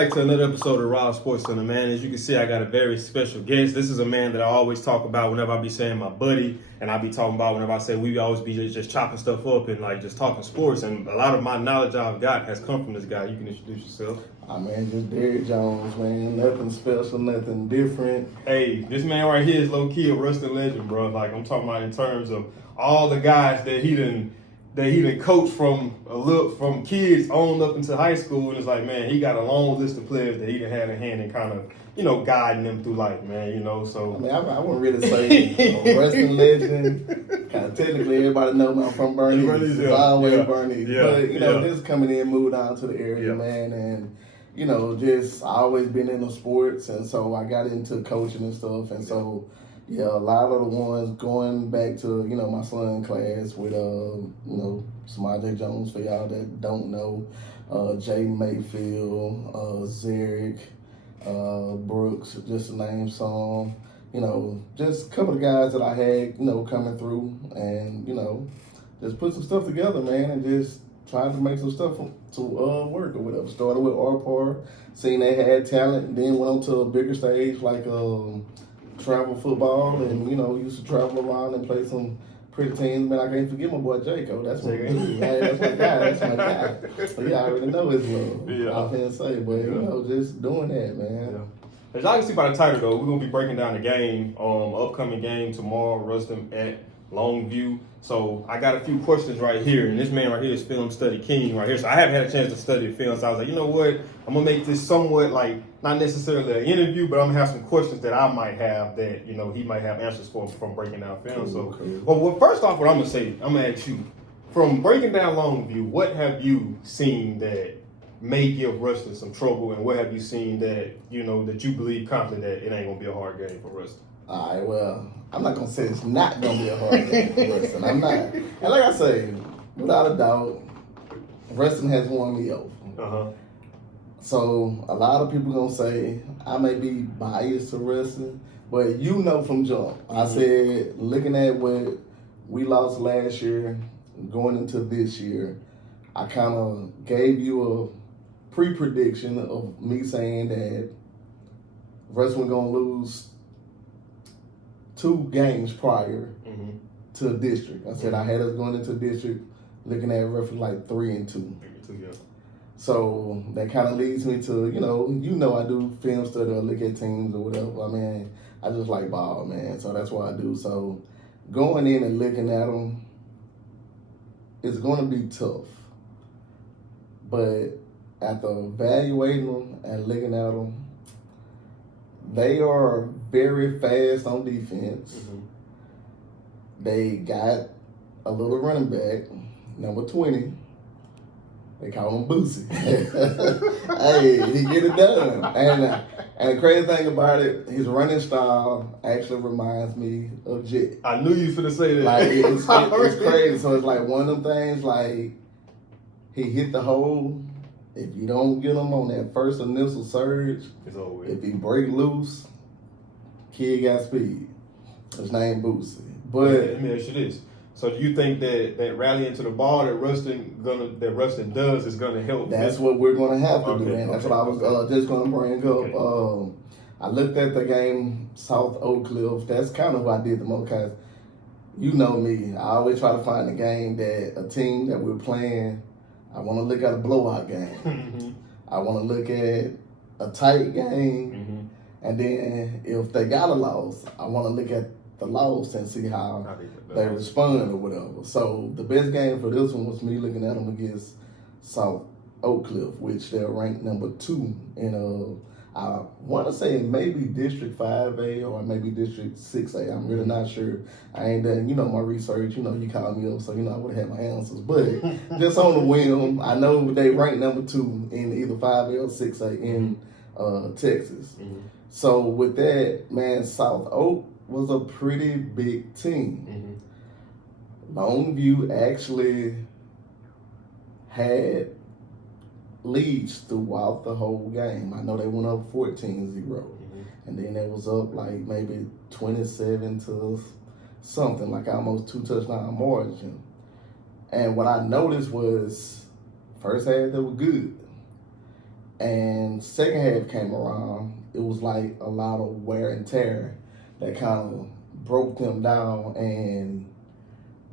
back to another episode of Raw Sports Center, man. As you can see, I got a very special guest. This is a man that I always talk about whenever I be saying my buddy, and I be talking about whenever I say we always be just chopping stuff up and like just talking sports. And a lot of my knowledge I've got has come from this guy. You can introduce yourself. Man, just Derrick Jones, man. Nothing special, nothing different. Hey, this man right here is low key a Ruston legend, bro. Like I'm talking about in terms of all the guys that he done coached from kids on up into high school, and it's like, man, he got a long list of players that he done had in hand and kind of, guiding them through life, man, So I wouldn't really say a wrestling legend. Kind of technically, everybody know me. I'm from Bernice. Yeah. Always Bernice. Yeah. But, just coming in, moved out to the area, man, and, just always been into sports, and so I got into coaching and stuff, and so, yeah, a lot of the ones going back to, my son class with, Samaj Jones, for y'all that don't know, Jaden Mayfield, Zarek, Brooks, just to name some, just a couple of guys that I had, coming through and, just put some stuff together, man, and just tried to make some stuff to work or whatever. Started with RPAR, seen they had talent, then went on to a bigger stage like travel football, and used to travel around and play some pretty teams. Man, I can't forget my boy Jaco. That's my dude. That's my guy. That's my guy. So yeah, I already know his love. Yeah. I can't say, but just doing that, man. Yeah. As y'all can see by the title, though, we're gonna be breaking down the game, upcoming game tomorrow, Ruston at Longview. So I got a few questions right here, and this man right here is film study king right here. So I haven't had a chance to study the film, so I was like, you know what? I'm gonna make this somewhat like not necessarily an interview, but I'm gonna have some questions that I might have that he might have answers for from breaking down film. Well, first off, what I'm gonna say, I'm gonna ask you from breaking down Longview, what have you seen that may give Ruston some trouble, and what have you seen that that you believe confident that it ain't gonna be a hard game for Ruston? All right, well, I'm not going to say it's not going to be a hard game for Ruston. I'm not. And like I say, without a doubt, Ruston has won me over. Uh-huh. So a lot of people going to say I may be biased to Ruston, but from jump. I said, looking at what we lost last year, going into this year, I kind of gave you a pre-prediction of me saying that Ruston was going to lose 2 games prior to district. I said I had us going into district looking at roughly like 3-2. Yeah. So that kind of leads me to, I do film study or look at teams or whatever. I mean, I just like ball, man. So that's what I do. So going in and looking at them, it's going to be tough. But after evaluating them and looking at them, they are very fast on defense. They got a little running back, number 20. They call him Boosie. Hey, he get it done. And the crazy thing about it, his running style actually reminds me of Jet. I knew you was gonna say that. Like it's crazy. So it's like one of them things. Like he hit the hole. If you don't get him on that first initial surge, it's over. If he break loose, kid got speed. His name Boosie. But let me ask you this. So do you think that rallying to the ball that Ruston does is gonna help? That's what we're gonna have to do, man. That's what I was just gonna bring up. Okay. I looked at the game South Oak Cliff. That's kind of what I did the most, because you know me. I always try to find a game that a team that we're playing. I want to look at a blowout game. I want to look at a tight game. And then if they got a loss, I want to look at the loss and see how they respond or whatever. So the best game for this one was me looking at them against South Oak Cliff, which they're ranked number 2 in I want to say maybe District 5A or maybe District 6A. I'm really not sure. I ain't done, my research. You called me up, so I would have had my answers. But just on the whim, I know they ranked number 2 in either 5A or 6A in Texas. So with that, man, South Oak was a pretty big team. Longview actually had leads throughout the whole game. I know they went up 14-0. And then it was up like maybe 27 to something, like almost 2 touchdown margin. And what I noticed was first half they were good. And second half came around, it was like a lot of wear and tear that kind of broke them down, and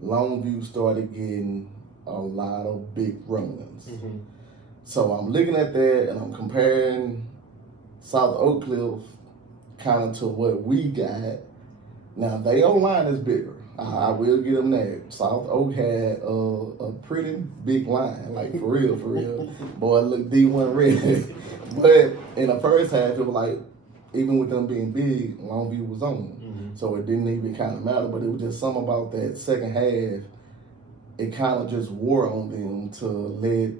Longview started getting a lot of big runs. Mm-hmm. So I'm looking at that and I'm comparing South Oak Cliff kind of to what we got. Now, their O-line is bigger. I will give them that. South Oak had a pretty big line, like for real. Boy, look, D1 ready. But in the first half, it was like, even with them being big, Longview was on. Mm-hmm. So it didn't even kind of matter. But it was just something about that second half. It kind of just wore on them to let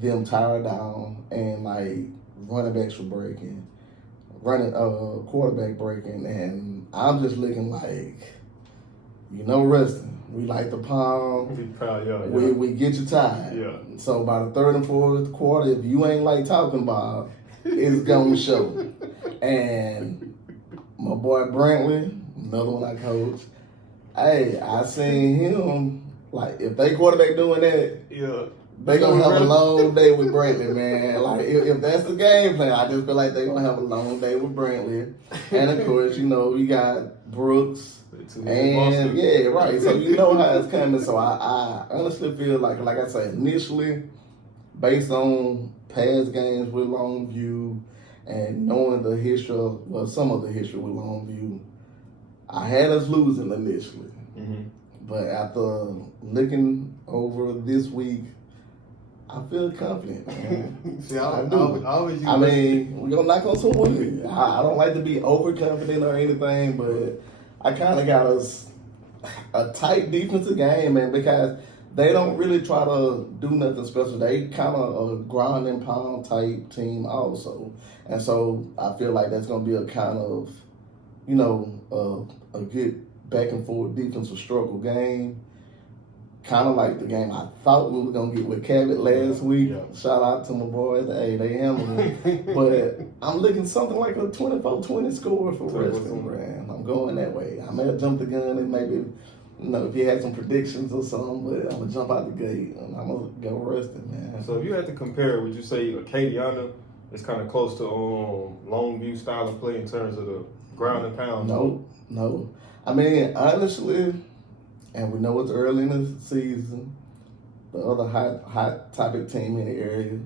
them tire down, and like running backs were breaking, quarterback breaking, and I'm just looking like, Ruston, we like the palm. We get you tired. Yeah. So by the third and fourth quarter, if you ain't like talking about, it's gonna show. And my boy Brantley, another one I coach, hey, I seen him, like, if they quarterback doing that, Yeah. they gonna have a long day with Brantley, man. Like, if that's the game plan, I just feel like they gonna have a long day with Brantley. And of course, you got Brooks. And yeah, right. So how it's coming. So I honestly feel like I said, initially, based on past games with Longview and knowing the history some of the history with Longview, I had us losing initially. Mm-hmm. But after looking over this week, I feel confident, man. See, I mean, we're gonna knock on some wood. I don't like to be overconfident or anything, but I kind of got us a tight defensive game, man, because they don't really try to do nothing special. They kind of a ground and pound type team also. And so I feel like that's going to be a kind of, a good back and forth defensive struggle game. Kind of like the game I thought we were going to get with Cabot last week. Yeah. Shout out to my boys. Hey, they handled me. But I'm looking something like a 24-20 score for Ruston, man. I'm going that way. I may have jumped the gun and maybe, if you had some predictions or something, but I'm going to jump out the gate and I'm going to go Ruston, man. So if you had to compare, would you say Acadiana is kind of close to Longview style of play in terms of the ground and pound? No. I mean, honestly, and we know it's early in the season, the other hot topic team in the area,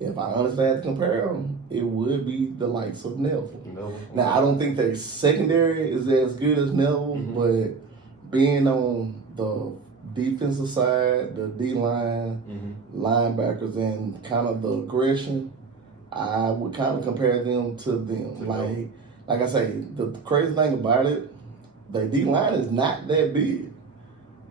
if I honestly had to compare them, it would be the likes of Neville. Now, I don't think their secondary is as good as Neville, but being on the defensive side, the D-line, linebackers, and kind of the aggression, I would kind of compare them to them. Like I say, the crazy thing about it, the D-line is not that big,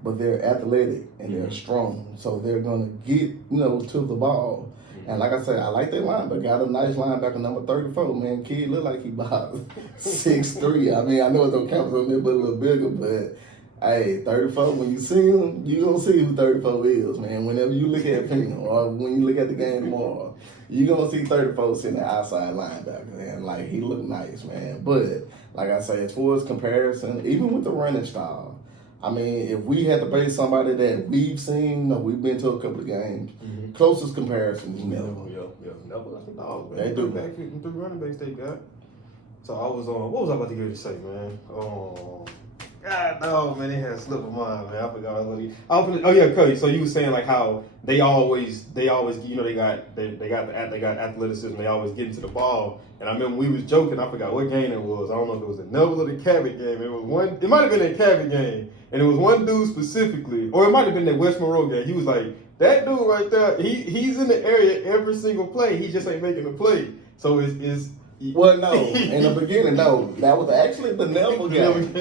but they're athletic and they're strong. So they're going to get, to the ball. And like I said, I like that linebacker. Got a nice linebacker, number 34, man. Kid look like he about 6'3". I mean, I know it don't count for him, but a little bigger, but hey, 34, when you see him, you going to see who 34 is, man. Whenever you look at him or when you look at the game tomorrow, you're going to see 34 sitting there outside linebacker, and like, he look nice, man. But like I say, as far as comparison, even with the running style, I mean, if we had to base somebody that we've seen, we've been to a couple of games, closest comparison is Neville. Yeah. Neville, that's a dog, man. They do. Three running backs they got. So I was on, what was I about to get to say, man? God, no, man, it had slipped my mind, man. I forgot what he. Oh yeah, Cody. So you were saying like how they always, they got athleticism. They always get into the ball. And I remember we was joking. I forgot what game it was. I don't know if it was the Neville or the Cabot game. It was one. It might have been a Cabot game, and it was one dude specifically, or it might have been that West Monroe game. He was like, that dude right there. He's in the area every single play. He just ain't making the play. So it's. Well, no. In the beginning, no. That was actually the Neville game.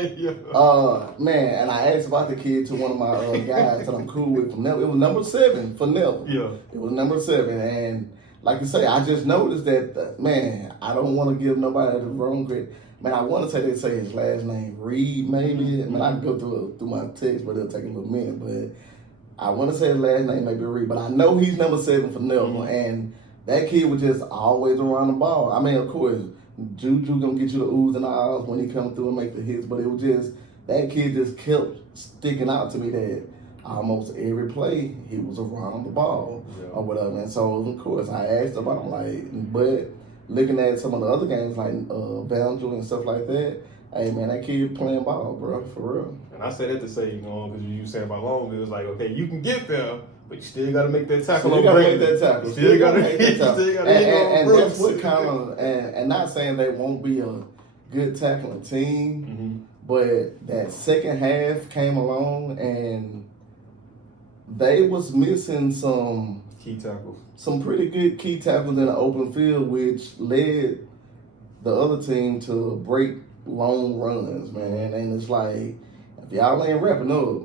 Man, and I asked about the kid to one of my guys that I'm cool with from Neville. It was number 7 for Neville. Yeah. It was number 7. And like you say, I just noticed that, man, I don't want to give nobody the wrong credit. Man, I want to say they say his last name, Reed, maybe. I mean, I can go through my text, but it'll take a little minute. But I want to say his last name, maybe Reed. But I know he's number 7 for Neville. And that kid was just always around the ball. I mean, of course, Juju gonna get you the oohs and ahs when he come through and make the hits, but it was just, that kid just kept sticking out to me that almost every play he was around the ball or whatever. And so of course I asked him, I'm like, but looking at some of the other games like Evangel and stuff like that, hey man, that kid playing ball, bro, for real. And I say that to say, because you saying about Longview, it was like, okay, you can get there, but you still got to make that tackle. Still got to make that tackle. Still got to make that tackle. And that's what kind of, and not saying they won't be a good tackling team, but that second half came along and they was missing some key tackles. Some pretty good key tackles in the open field, which led the other team to break long runs, man. And it's like, if y'all ain't wrapping up,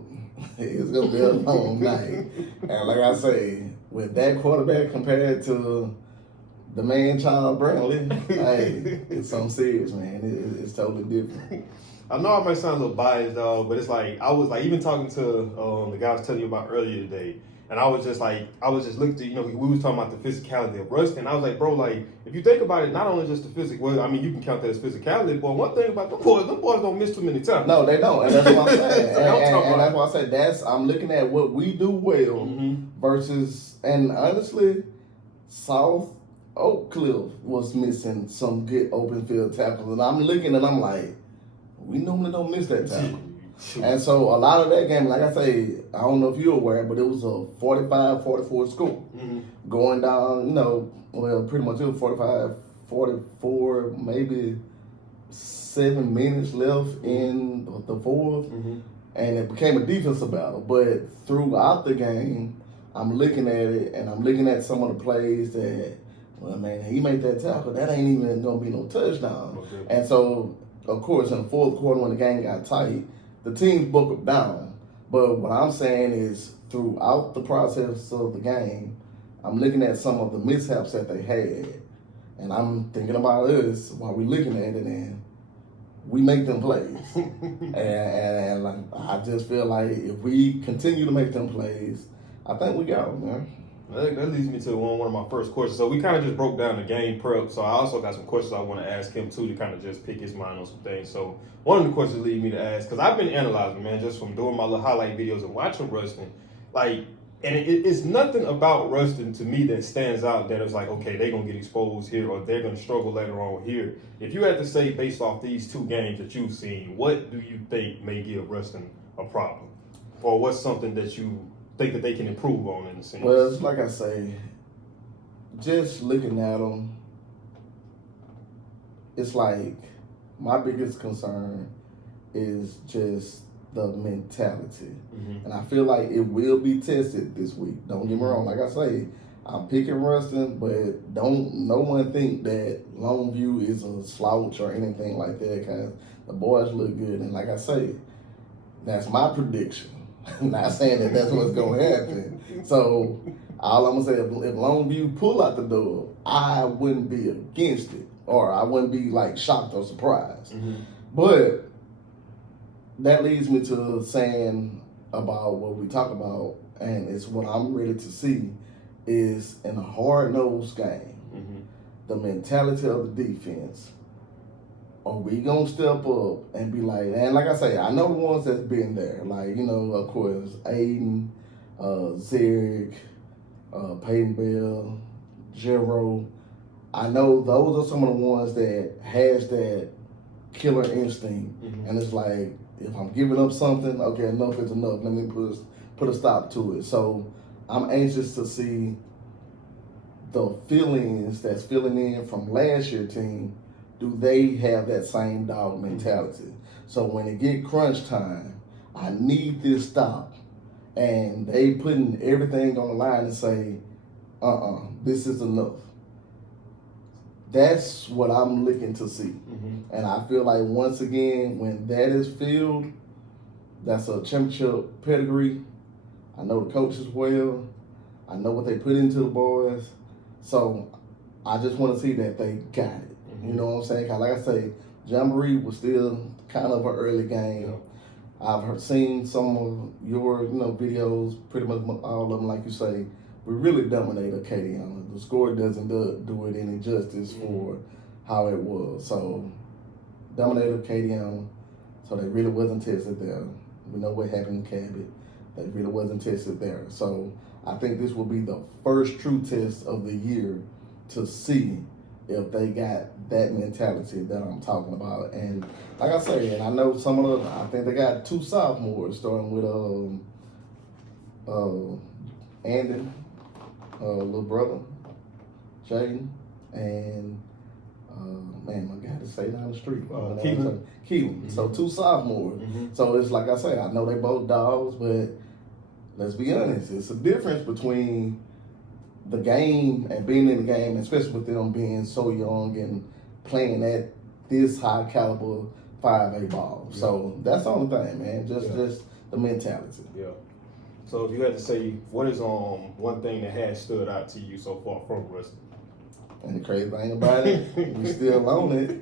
it's going to be a long night. And like I say, with that quarterback compared to the man-child Brantley, hey, it's something serious, man. It's totally different. I know I might sound a little biased, dog, but it's like, I was like, even talking to the guy I was telling you about earlier today, and I was just looking at, we was talking about the physicality of Ruston. I was like, bro, like, if you think about it, not only just the physical, well, I mean, you can count that as physicality, but one thing about them boys don't miss too many times. No, they don't, and that's what I'm saying. and that's why I said I'm looking at what we do well versus, and honestly, South Oak Cliff was missing some good open field tackles, and I'm looking and I'm like, we normally don't miss that tackle. And so a lot of that game, like I say, I don't know if you're aware, but it was a 45-44 score. Going down, pretty much it was 45-44, maybe 7 minutes left in the fourth. And it became a defensive battle. But throughout the game, I'm looking at it, and I'm looking at some of the plays that, well, man, he made that tackle. That ain't even going to be no touchdown. Okay. And so, of course, in the fourth quarter when the game got tight, the teams buckled down. But what I'm saying is throughout the process of the game, I'm looking at some of the mishaps that they had. And I'm thinking about us while we're looking at it, and we make them plays. and like, I just feel like if we continue to make them plays, I think we got them, man. That leads me to one of my first questions. So we kind of just broke down the game prep. So I also got some questions I want to ask him too to kind of just pick his mind on some things. So one of the questions lead me to ask, because I've been analyzing, man, just from doing my little highlight videos and watching Ruston, like, and it's nothing about Ruston to me that stands out that it's like, okay, they're going to get exposed here or they're going to struggle later on here. If you had to say based off these two games that you've seen, what do you think may give Ruston a problem? Or what's something that you think that they can improve on in the sense? Well, it's like I say, just looking at them, it's like my biggest concern is just the mentality. And I feel like it will be tested this week. Don't get me wrong. Like I say, I'm picking Ruston, but don't no one think that Longview is a slouch or anything like that, because the boys look good. And like I say, that's my prediction. I'm not saying that that's what's going to happen. So all I'm going to say, if Longview pull out the door, I wouldn't be against it, or I wouldn't be like shocked or surprised. But that leads me to saying about what we talk about, and it's what I'm ready to see, is in a hard-nosed game, the mentality of the defense. Are we going to step up and be like, and like I say, I know the ones that's been there, like, of course, Aiden, Zerick, Peyton Bell, Jero. I know those are some of the ones that has that killer instinct, and it's like, if I'm giving up something, okay, enough is enough. Let me put a stop to it. So I'm anxious to see the feelings that's filling in from last year's team. Do they have that same dog mentality? So when it get crunch time, I need this stop, and they putting everything on the line and say, this is enough. That's what I'm looking to see. And I feel like once again, when that is filled, that's a championship pedigree. I know the coaches well. I know what they put into the boys. So I just want to see that they got it. You know what I'm saying? 'Cause like I say, Jamboree was still kind of an early game. I've seen some of your videos, pretty much all of them, like you say. We really dominated Acadiana. The score doesn't do it any justice for how it was. So, dominated Acadiana. So they really wasn't tested there. We know what happened in Cabot. They really wasn't tested there. So I think this will be the first true test of the year to see if they got that mentality that I'm talking about. And like I say, and I know some of I think they got 2 sophomores starting with Andy, little brother, Jaden, and man, my guy to say down the street. Keelan. Mm-hmm. So 2 sophomores. Mm-hmm. So it's like I say, I know they both dogs, but let's be honest, it's a difference between the game and being in the game, especially with them being so young and playing at this high caliber 5A ball. Yeah. So that's the only thing, man. Just the mentality. Yeah. So if you had to say, what is one thing that has stood out to you so far from Ruston? And the crazy thing about it, we still on it.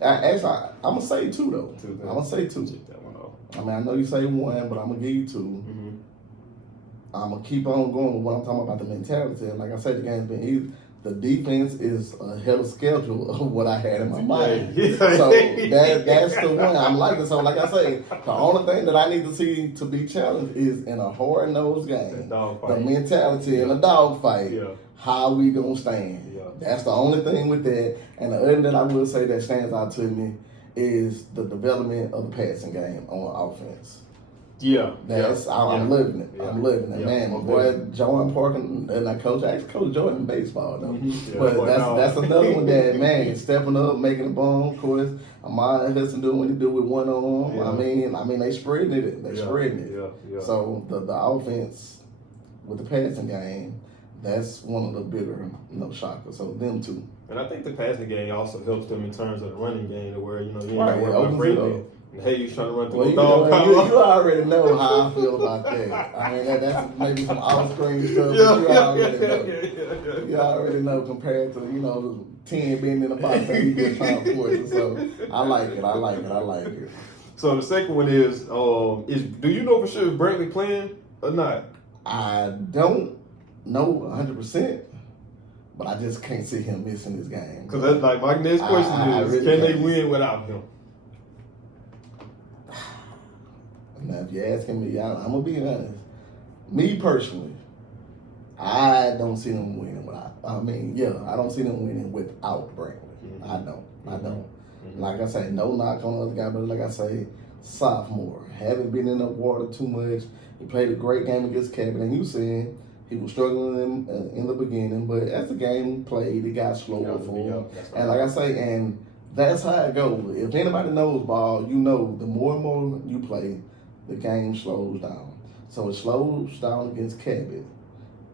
I'm gonna say 2 though. I'm gonna say 2. Check that one off. I mean, I know you say 1, but I'm gonna give you 2. Mm-hmm. I'm gonna keep on going with what I'm talking about the mentality. And like I said, the game's been easy. The defense is ahead of schedule of what I had in my mind. So that's the one I'm liking. So like I say, the only thing that I need to see to be challenged is in a hard-nosed game, the mentality in a dogfight. Yeah. How we gonna stand? Yeah. That's the only thing with that. And the other thing that I will say that stands out to me is the development of the passing game on offense. Yeah, I'm living it. Yeah. I'm living it, man. My boy Jordan Parker, and I coach Jordan in baseball though. Mm-hmm. Yeah, but that's another one that man stepping up, making a bomb. Of course, Amaya Hudson doing what he do with one arm. Yeah. I mean they spreading it. They spreading it. Yeah. So the offense with the passing game, that's one of the bigger shockers. So them 2. And I think the passing game also helps them in terms of the running game, to where you ain't right, worry about Brady. Hey, you trying to run through a dog pound. You already know how I feel about that. I mean, that's maybe some off-screen stuff, but you already know. You already know compared to, 10 being in the box and you get trying to force it. So I like it. So the second one is do you know for sure if Brantley playing or not? I don't know 100%. But I just can't see him missing this game. Because that's like my next question is, really can they win without him? Now, if you're asking me, I'm going to be honest. Me personally, I don't see them winning without. I don't see them winning without Brantley. Mm-hmm. I don't. Mm-hmm. Like I say, no knock on the other guy, but like I say, sophomore. Haven't been in the water too much. He played a great game against Cabot, and you seen he was struggling in the beginning, but as the game played, it got slower for him. And like I say, and that's how it goes. If anybody knows ball, the more and more you play, the game slows down. So it slows down against Cabot,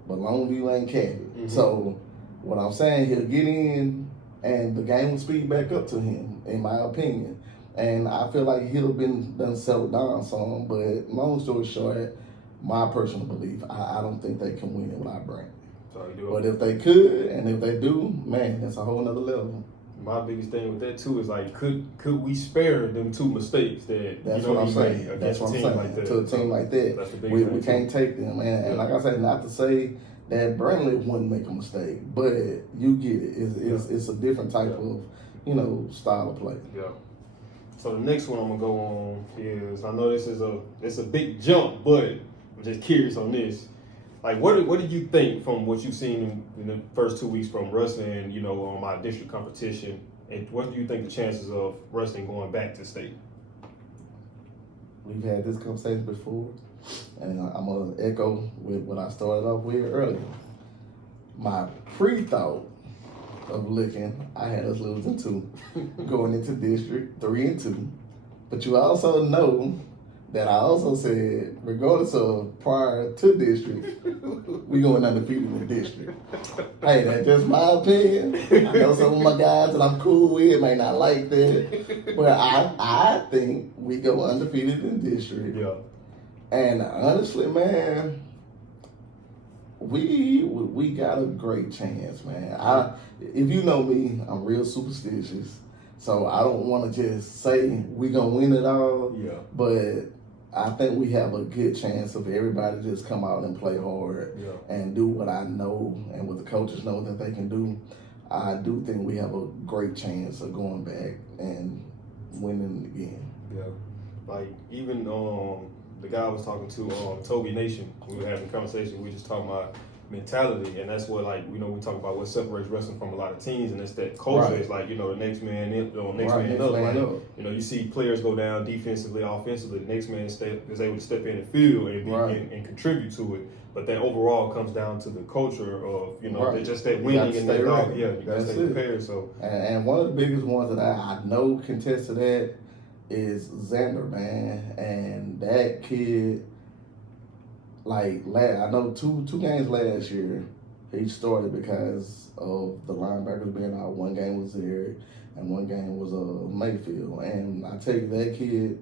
but Longview ain't Cabot. Mm-hmm. So what I'm saying, he'll get in, and the game will speed back up to him, in my opinion. And I feel like he'll done settled down some, but long story short, my personal belief, I don't think they can win it without Brantley. But if they could, and if they do, man, that's a whole nother level. My biggest thing with that too is like, could we spare them 2 mistakes that that's what I'm saying. That's what I'm saying. Like to a team like that, we can't take them. And like I said, not to say that Brantley wouldn't make a mistake, but you get it. It's a different type of style of play. Yeah. So the next one I'm gonna go on is, I know it's a big jump, but I'm just curious on this. Like, what do you think from what you've seen in the first 2 weeks from Ruston, on my district competition, and what do you think the chances of Ruston going back to state? We've had this conversation before, and I'm gonna echo with what I started off with earlier. My pre-thought of looking, I had us losing 2, going into district 3-2. But you also know that I also said, regardless of prior to district, we going undefeated in district. Hey, that's just my opinion. I know some of my guys that I'm cool with may not like that, but I think we go undefeated in district. Yeah. And honestly, man, we got a great chance, man. If you know me, I'm real superstitious, so I don't want to just say we gonna win it all. Yeah. But I think we have a good chance of everybody just come out and play hard and do what I know and what the coaches know that they can do. I do think we have a great chance of going back and winning again. Yeah. Like, even the guy I was talking to, Toby Nation. We were having a conversation. We were just talking about mentality, and that's what, like, we talk about what separates wrestling from a lot of teams, and it's that culture. Right. It's like, the next man up, next Right, man next up. man Like, up. you see players go down defensively, offensively. The next man is able to step in the field and and contribute to it. But that overall comes down to the culture of, Right. just that winning and that dog. Yeah, you got to stay prepared. So, and one of the biggest ones that I know contest to that is Xander, man, and that kid. Like I know two games last year, he started because of the linebackers being out. One game was Eric, and one game was Mayfield. And I tell you, that kid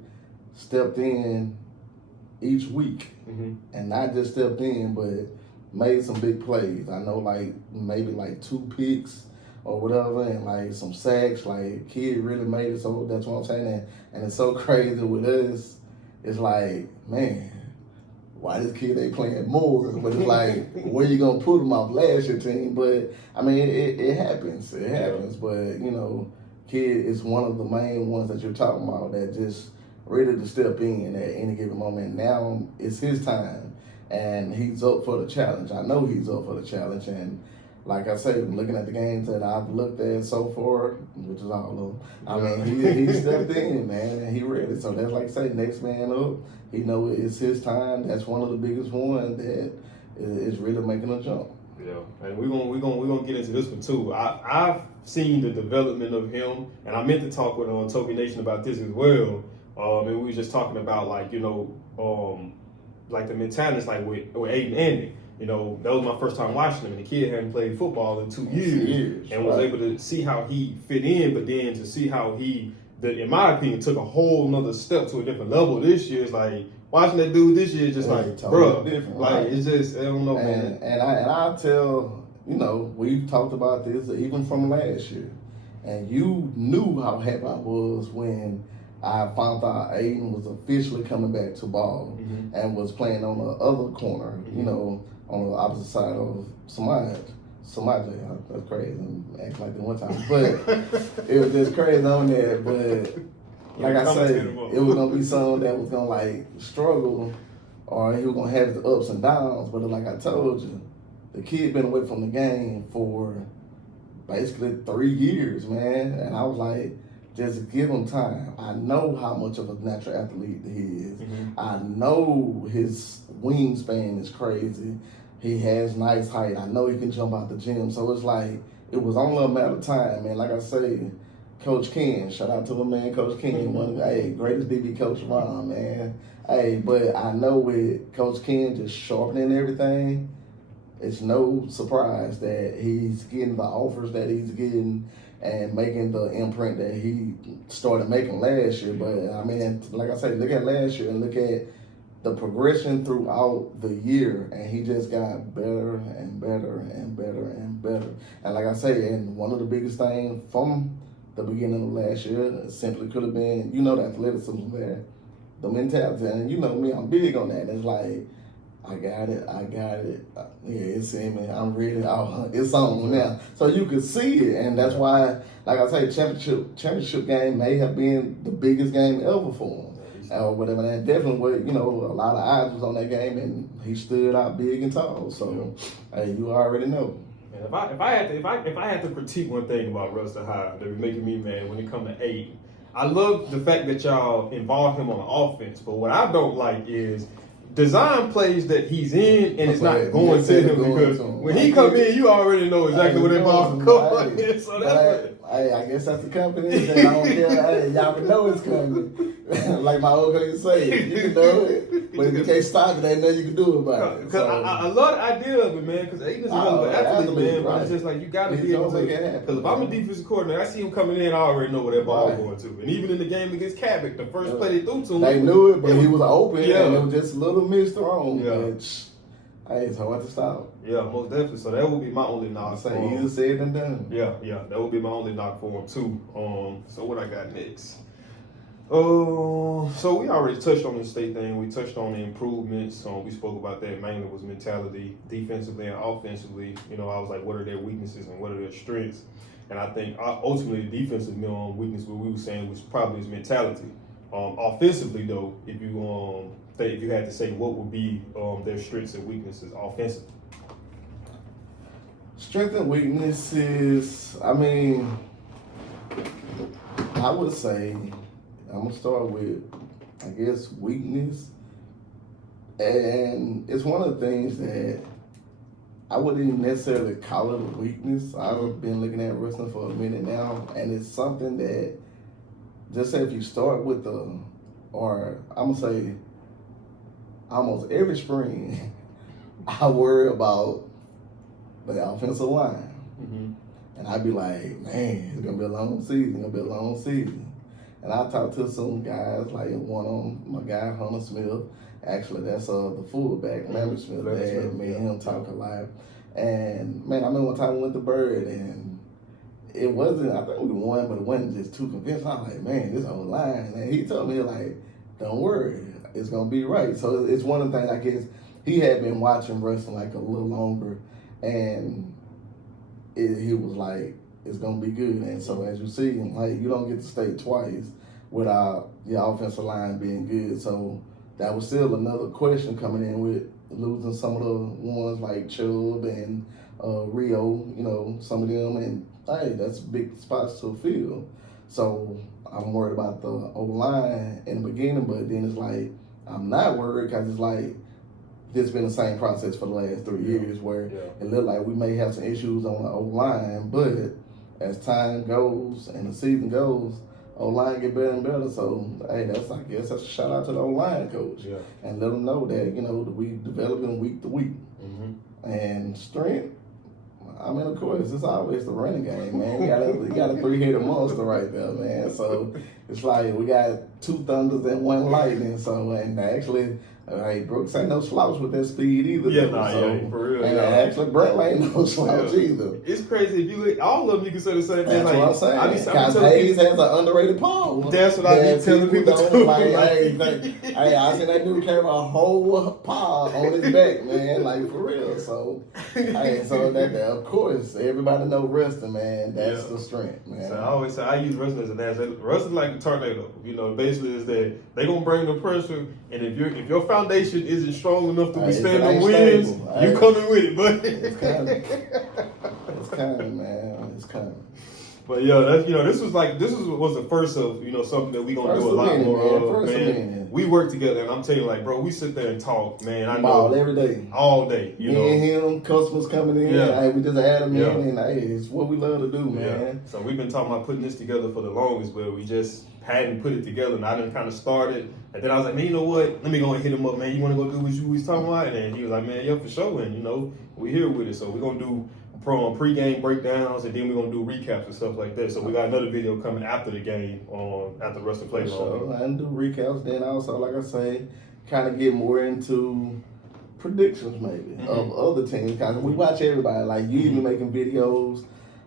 stepped in each week, and not just stepped in, but made some big plays. I know, like maybe like 2 picks or whatever, and like some sacks. Like kid really made it. So that's what I'm saying. And it's so crazy with us. It's like, man, why this kid ain't playing more? But it's like, where you gonna put him off last year's team? But I mean, it happens. It happens. But kid is one of the main ones that you're talking about that just ready to step in at any given moment. Now it's his time, and he's up for the challenge. I know he's up for the challenge, and like I say, looking at the games that I've looked at so far, which is all of them, I mean, he stepped in, man, and he ready. So that's like I say, next man up. He know it's his time. That's one of the biggest ones that is really making a jump. Yeah, and we're gonna get into this one too. I've seen the development of him, and I meant to talk with Toby Nation about this as well. And we were just talking about like like the mentality, like with Aiden Andy. That was my first time watching him, and the kid hadn't played football in 2 years, and was able to see how he fit in, but then to see how in my opinion, took a whole nother step to a different level this year. It's like watching that dude this year, just like, totally different. Like, right? It's just, I don't know, man. And I'll tell, we've talked about this even from last year, and you knew how happy I was when I found out Aiden was officially coming back to ball and was playing on the other corner, on the opposite side of Samaj. That's crazy. I'm acting like that one time. But it was just crazy on there. But like I say, it was going to be someone that was going to like struggle, or he was going to have his ups and downs. But like I told you, the kid been away from the game for basically 3 years, man. And I was like, just give him time. I know how much of a natural athlete he is. I know his wingspan is crazy. He has nice height. I know he can jump out the gym. So it's like, it was only a matter of time, man. Like I say, Coach Ken, shout out to my man, Coach Ken, one of the greatest DB coach around, man. But I know with Coach Ken just sharpening everything, it's no surprise that he's getting the offers that he's getting and making the imprint that he started making last year. But I mean, like I say, look at last year and look at the progression throughout the year, and he just got better and better and better and better. And like I say, and one of the biggest things from the beginning of last year simply could have been, the athleticism there, the mentality. And me, I'm big on that. It's like, I got it. Yeah, it's in me. I'm ready. It's on now. So you could see it, and that's why, like I say, championship game may have been the biggest game ever for him. Or whatever, and definitely, a lot of eyes was on that game, and he stood out big and tall. So, you already know. And if I had to critique one thing about Ruston High that was making me mad when it come to Aiden, I love the fact that y'all involve him on the offense, but what I don't like is design plays that he's in and it's not going to him, because when he come in, you already know exactly what that ball comes in. So that's I guess that's the company. I don't care. Y'all can know it's coming. Like my old guy used to say, you can know it, but if you can't stop it, ain't nothing you can do about it. Because I love the idea of it, man, because Aiden's a hell of an athlete, man, but it's just like you got to be able to. Because if I'm a defensive coordinator, I see him coming in, I already know where that ball is going to. And even in the game against Cabot, the first play they threw to him, they knew it, but he was open, and it was just a little misthrown. It's hard to stop. Yeah, most definitely. So that would be my only knock. Easier said than done. Yeah, that would be my only knock for him too. So what I got next? So we already touched on the state thing. We touched on the improvements. We spoke about that mainly was mentality, defensively and offensively. I was like, what are their weaknesses and what are their strengths? And I think ultimately the defensive weakness, what we were saying, was probably his mentality. Offensively, though, if you had to say what would be their strengths and weaknesses offensively. Strength and weaknesses, I mean, I would say, I'm going to start with, I guess, weakness. And it's one of the things that I wouldn't even necessarily call it a weakness. I've been looking at Ruston for a minute now, and it's something that, just say if you start with or I'm going to say, almost every spring, I worry about the offensive line. Mm-hmm. And I'd be like, man, it's going to be a long season. And I talked to some guys, like one of them, my guy, Hunter Smith. Actually, that's the fullback, Larry Smith. Me and him talk a lot. And, man, I remember one time we went to Bird, and it wasn't, I think we won, but it wasn't just too convincing. I was like, man, this whole line. And he told me, like, don't worry, it's going to be right. So it's one of the things, I guess, he had been watching wrestling like a little longer, and he was like, it's going to be good. And so as you see, like, you don't get to stay twice without your offensive line being good. So that was still another question coming in with losing some of the ones like Chubb and Rio, some of them. And, hey, that's big spots to fill. So I'm worried about the O-line in the beginning, but then it's like, I'm not worried because it's like, this has been the same process for the last 3 years where it looked like we may have some issues on the O-line, but as time goes and the season goes, O-line get better and better. So, hey, I guess that's a shout out to the O-line coach. Yeah. And let them know that, we developing week to week. Mm-hmm. And strength, I mean, of course, it's always the running game, man. You got a three-headed monster right there, man. So it's like we got two thunders and one lightning. So, and actually, Brooks ain't no slouch with that speed either. Yeah, for real. And actually, Brett ain't no slouch either. It's crazy. If you look, all of them, you can say the same thing. That's what I'm saying. Because Hayes has an underrated power. That's what I be telling people too. Hey, I seen that dude carry a whole pod on his back, man. Like, for real. So, that of course, everybody know Ruston, man. That's the strength, man. So I always say, I use Ruston as an analogy. Ruston like a tornado. Basically is that they gonna bring the pressure, and if your foundation isn't strong enough to withstand the winds, you coming with it, but it's coming, man. It's coming. But this was the first of something that we gonna do a lot more of, man. We work together, and I'm telling you, like, bro, we sit there and talk, man. I know every day, all day. Me and him, customers coming in. Yeah. We just add them in, and it's what we love to do, man. Yeah. So we've been talking about putting this together for the longest, but we just hadn't put it together, and I done kind of started. And then I was like, man, you know what? Let me go and hit him up, man. You want to go do what you was talking about? And he was like, man, yeah, for sure. And we here with it, so we're gonna do pre-game breakdowns, and then we're gonna do recaps and stuff like that. So we got another video coming after the game, after Ruston plays. So and do recaps. Then also, like I say, kind of get more into predictions maybe of other teams. Because we watch everybody. Like you even making videos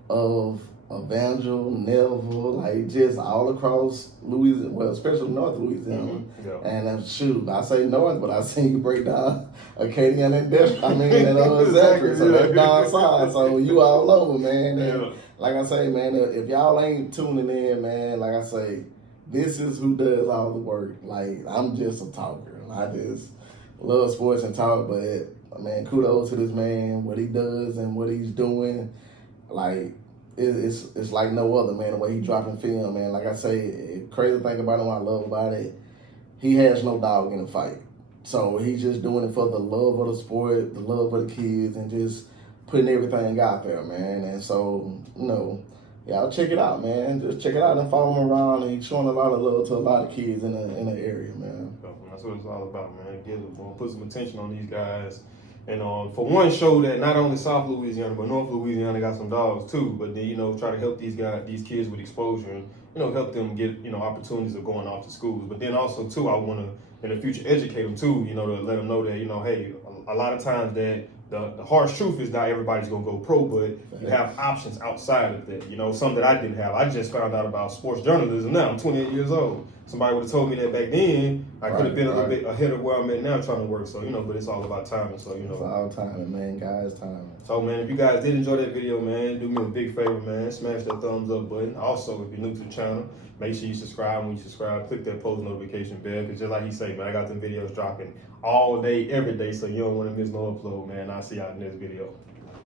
of Evangel, Neville, like just all across Louisiana, well, especially North Louisiana. And shoot, I say North, but I seen you break down Acadian and Zachary. So that's down south. So you all over, man. And like I say, man, if y'all ain't tuning in, man, like I say, this is who does all the work. Like, I'm just a talker. I just love sports and talk, but man, kudos to this man, what he does and what he's doing. Like, it's like no other, man, the way he dropping film, man. Like I say, crazy thing about him, what I love about it, he has no dog in the fight. So he's just doing it for the love of the sport, the love of the kids, and just putting everything out there, man. And so, y'all check it out, man. Just check it out and follow him around. And he's showing a lot of love to a lot of kids in the area, man. That's what it's all about, man. Put some attention on these guys. And for one, show that not only South Louisiana, but North Louisiana got some dogs too. But then, try to help these kids with exposure and, help them get, opportunities of going off to schools. But then also too, I want to, in the future, educate them too, to let them know that, hey, a lot of times that the harsh truth is not everybody's going to go pro, but you have options outside of that, some that I didn't have. I just found out about sports journalism now. I'm 28 years old. Somebody would have told me that back then, I could have been a bit ahead of where I'm at now trying to work. So, but it's all about timing. So, It's all timing, man. Guys, timing. So, man, if you guys did enjoy that video, man, do me a big favor, man. Smash that thumbs up button. Also, if you're new to the channel, Make sure you subscribe. When you subscribe, click that post notification bell. Because just like he say, man, I got them videos dropping all day, every day. So you don't want to miss no upload, man. I'll see y'all in the next video.